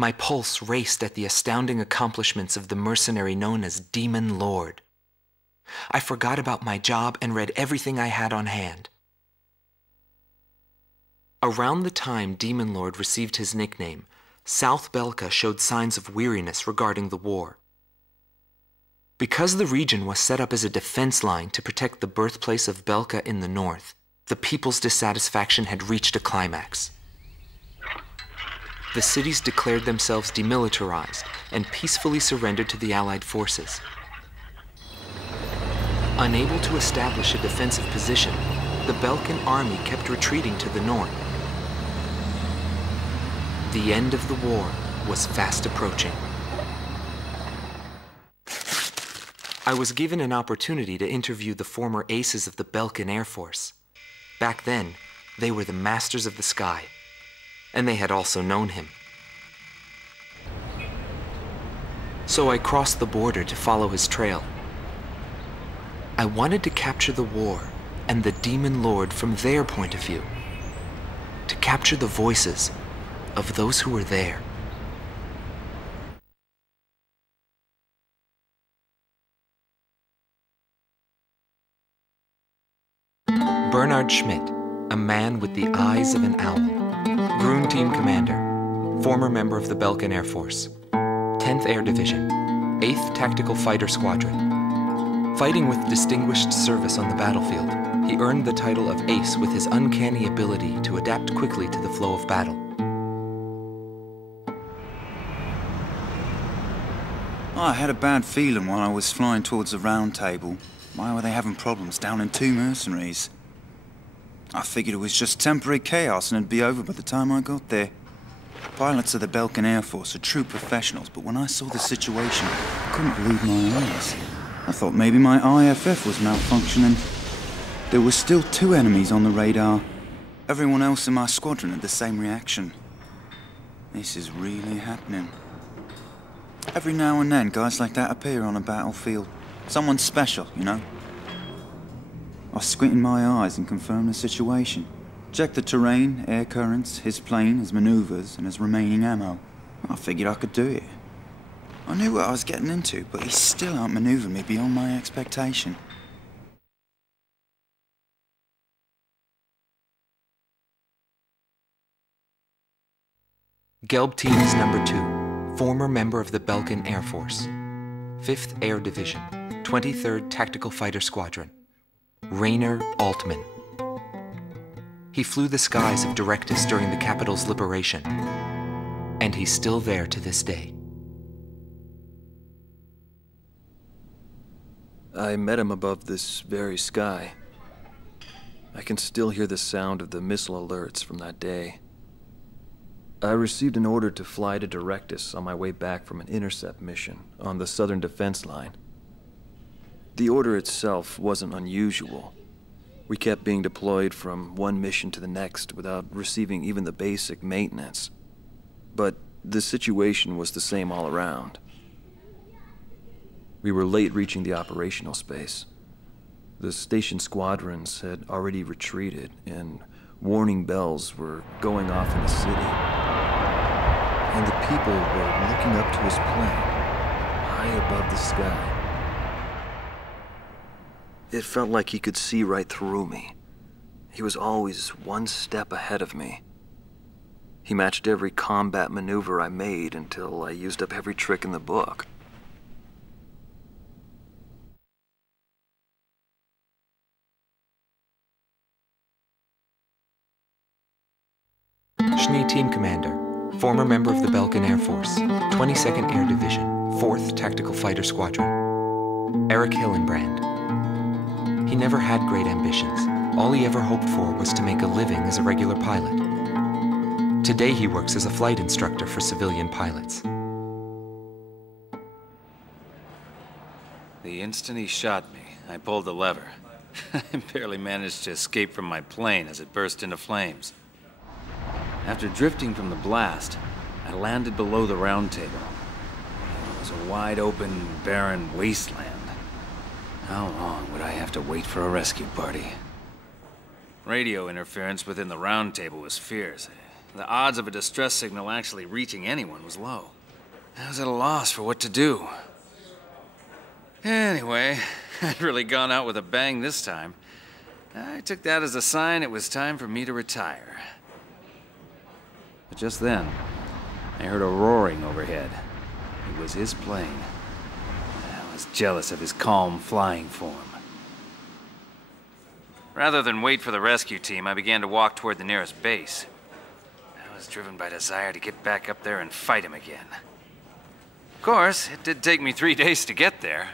My pulse raced at the astounding accomplishments of the mercenary known as Demon Lord. I forgot about my job and read everything I had on hand. Around the time Demon Lord received his nickname, South Belka showed signs of weariness regarding the war. Because the region was set up as a defense line to protect the birthplace of Belka in the north, the people's dissatisfaction had reached a climax. The cities declared themselves demilitarized and peacefully surrendered to the Allied forces. Unable to establish a defensive position, the Belkan army kept retreating to the north. The end of the war was fast approaching. I was given an opportunity to interview the former aces of the Belkan Air Force. Back then, they were the masters of the sky, and they had also known him. So I crossed the border to follow his trail. I wanted to capture the war and the Demon Lord from their point of view, to capture the voices of those who were there. Bernard Schmidt, a man with the eyes of an owl. Grun Team Commander, former member of the Belkan Air Force. 10th Air Division, 8th Tactical Fighter Squadron. Fighting with distinguished service on the battlefield, he earned the title of Ace with his uncanny ability to adapt quickly to the flow of battle. I had a bad feeling while I was flying towards the round table. Why were they having problems down in 2 mercenaries? I figured it was just temporary chaos and it'd be over by the time I got there. Pilots of the Belkan Air Force are true professionals, but when I saw the situation, I couldn't believe my eyes. I thought maybe my IFF was malfunctioning. There were still 2 enemies on the radar. Everyone else in my squadron had the same reaction. This is really happening. Every now and then, guys like that appear on a battlefield. Someone special, you know? I squinted my eyes and confirmed the situation. Checked the terrain, air currents, his plane, his maneuvers, and his remaining ammo. I figured I could do it. I knew what I was getting into, but he still outmaneuvered me beyond my expectation. Gelb Teams Number 2, former member of the Belkan Air Force. 5th Air Division, 23rd Tactical Fighter Squadron. Rainer Altman. He flew the skies of Directus during the capital's liberation, and he's still there to this day. I met him above this very sky. I can still hear the sound of the missile alerts from that day. I received an order to fly to Directus on my way back from an intercept mission on the southern defense line. The order itself wasn't unusual. We kept being deployed from one mission to the next without receiving even the basic maintenance. But the situation was the same all around. We were late reaching the operational space. The station squadrons had already retreated, and warning bells were going off in the city. And the people were looking up to his plane, high above the sky. It felt like he could see right through me. He was always one step ahead of me. He matched every combat maneuver I made until I used up every trick in the book. Schnee Team Commander, former member of the Belkan Air Force, 22nd Air Division, 4th Tactical Fighter Squadron. Eric Hillenbrand. He never had great ambitions. All he ever hoped for was to make a living as a regular pilot. Today he works as a flight instructor for civilian pilots. The instant he shot me, I pulled the lever. I barely managed to escape from my plane as it burst into flames. After drifting from the blast, I landed below the round table. It was a wide-open, barren wasteland. How long would I have to wait for a rescue party? Radio interference within the round table was fierce. the odds of a distress signal actually reaching anyone was low. I was at a loss for what to do. Anyway, I'd really gone out with a bang this time. I took that as a sign it was time for me to retire. But just then, I heard a roaring overhead. It was his plane. I was jealous of his calm flying form. Rather than wait for the rescue team, I began to walk toward the nearest base. I was driven by desire to get back up there and fight him again. Of course, it did take me 3 days to get there.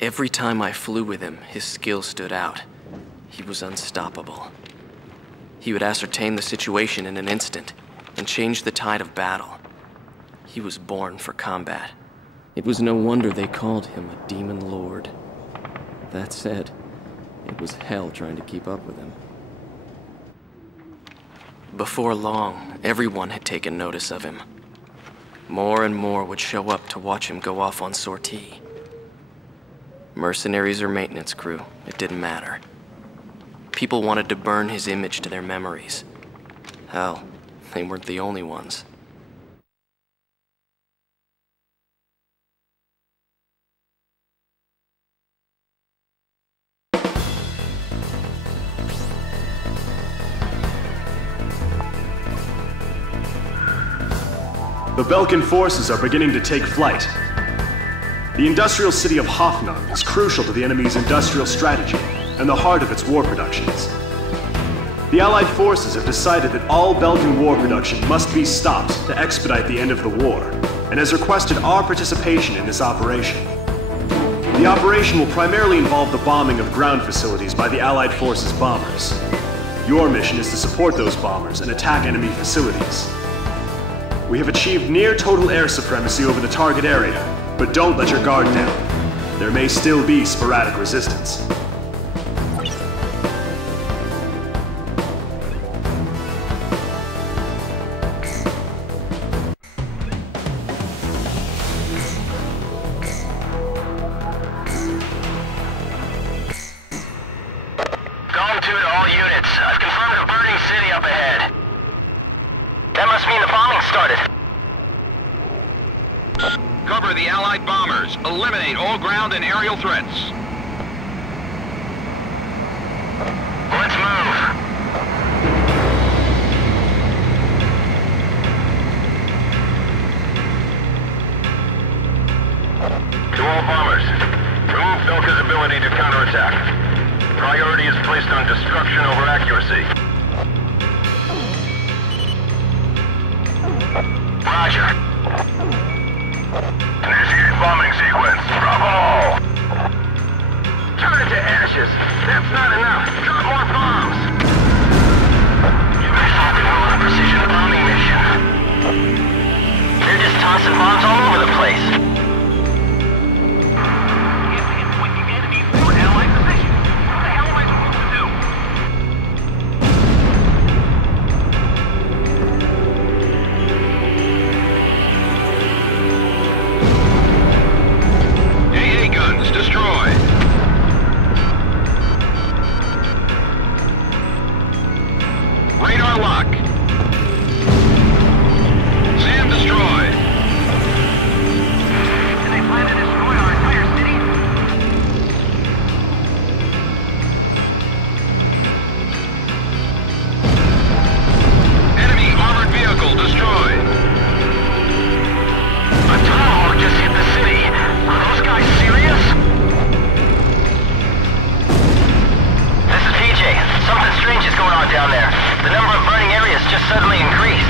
Every time I flew with him, his skill stood out. He was unstoppable. He would ascertain the situation in an instant and change the tide of battle. He was born for combat. It was no wonder they called him a demon lord. That said, it was hell trying to keep up with him. Before long, everyone had taken notice of him. More and more would show up to watch him go off on sortie. Mercenaries or maintenance crew, it didn't matter. People wanted to burn his image to their memories. Hell, they weren't the only ones. The Belkan forces are beginning to take flight. The industrial city of Hoffnung is crucial to the enemy's industrial strategy and the heart of its war productions. The Allied forces have decided that all Belkan war production must be stopped to expedite the end of the war, and has requested our participation in this operation. The operation will primarily involve the bombing of ground facilities by the Allied forces' bombers. Your mission is to support those bombers and attack enemy facilities. We have achieved near total air supremacy over the target area, but don't let your guard down. There may still be sporadic resistance. Cover the Allied bombers. Eliminate all ground and aerial threats. Let's move. To all bombers, remove Belka's ability to counterattack. Priority is placed on destruction over accuracy. Roger. Initiate bombing sequence. Drop them all. Turn it to ashes. That's not enough. Drop more bombs. I thought we were on a precision bombing mission. They're just tossing bombs all over the place. Pinpointing enemy for Allied position. What the hell am I supposed to do? Guns destroyed. Radar lock. SAM destroyed. Did they plan to destroy our entire city? Enemy armored vehicle destroyed. A tomahawk just hit the city. Are those guys serious? This is PJ. Something strange is going on down there. The number of burning areas just suddenly increased.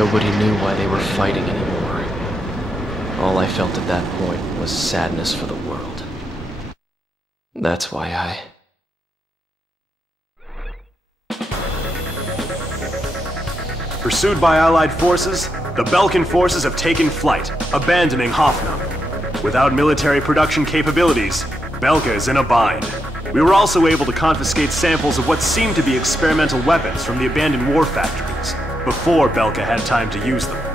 Nobody knew why they were fighting anymore. All I felt at that point was sadness for the world. That's why I... Pursued by Allied forces, the Belkan forces have taken flight, abandoning Hoffnung. Without military production capabilities, Belka is in a bind. We were also able to confiscate samples of what seemed to be experimental weapons from the abandoned war factories, before Belka had time to use them.